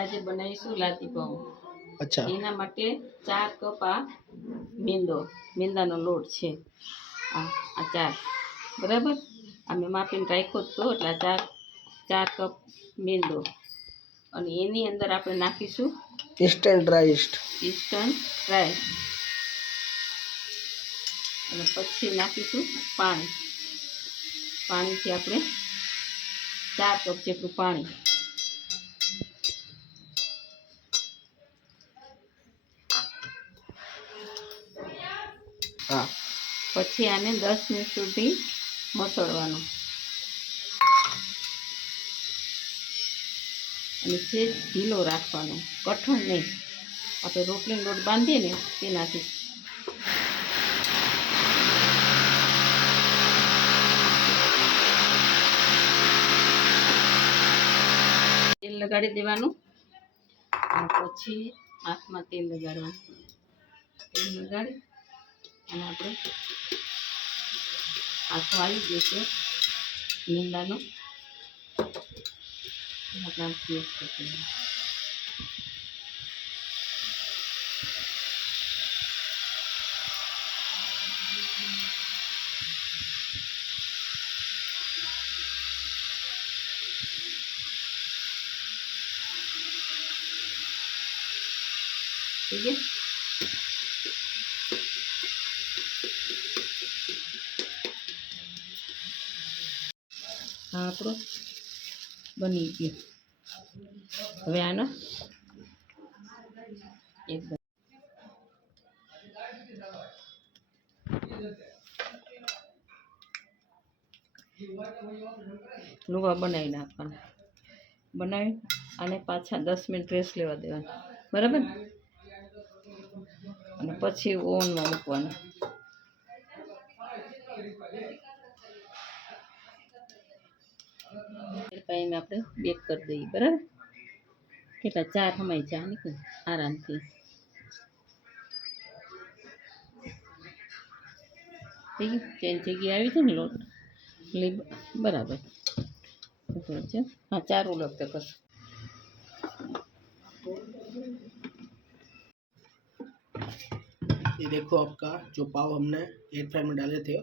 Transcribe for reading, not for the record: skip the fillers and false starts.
આજે બનાવીશું લાતી પાઉં। अच्छा એના માટે 4 કપ આ મેંદાનો લોટ છે। આ 4 બરાબર। આ મેં માપીને રાખ્યો તો એટલે 4 કપ મેંદો અને એની અંદર આપણે નાખીશું इंस्टेंट राइस्ट ડ્રાય અને પછી નાખીશું પાણી। પાણીથી આપણે 4 કપ જેટલું પાણી। हाँ પછી આને 10 મિનિટ સુધી મસળવાનું અને સેજ ઢીલો રાખવાનો, કઠણ નહીં। આપણે રોટલીનો લોટ બાંધીએ ને તેનાથી। તેલ લગાડી દેવાનું અને પછી હાથમાં તેલ લગાડવાનું। તેલ લગાડી અને આપણે આખો આવી જશે મેંદાનો આપણે પેસ્ટ કરીએ। ठीक है। हाँ આપણો બની ગયો। હવે આનો એકદમ લુવા બનાવી નાખવાના। બનાવી અને પાછા 10 મિનિટ રેસ્ટ લેવા દેવાના, બરાબર। અને પછી ઓવનમાં મૂકવાનું। પાઈને આપણે બેક કરી દઈએ, બરાબર। કેટલા 4 સમાઈ જાય નીકળે આરામથી। ठीक है, चेंज जगह आई थी ना लोट એટલે બરાબર છે। हाँ 4 उलट तक कर। ये देखो आपका जो पाव हमने एयर फ्रायर में डाले थे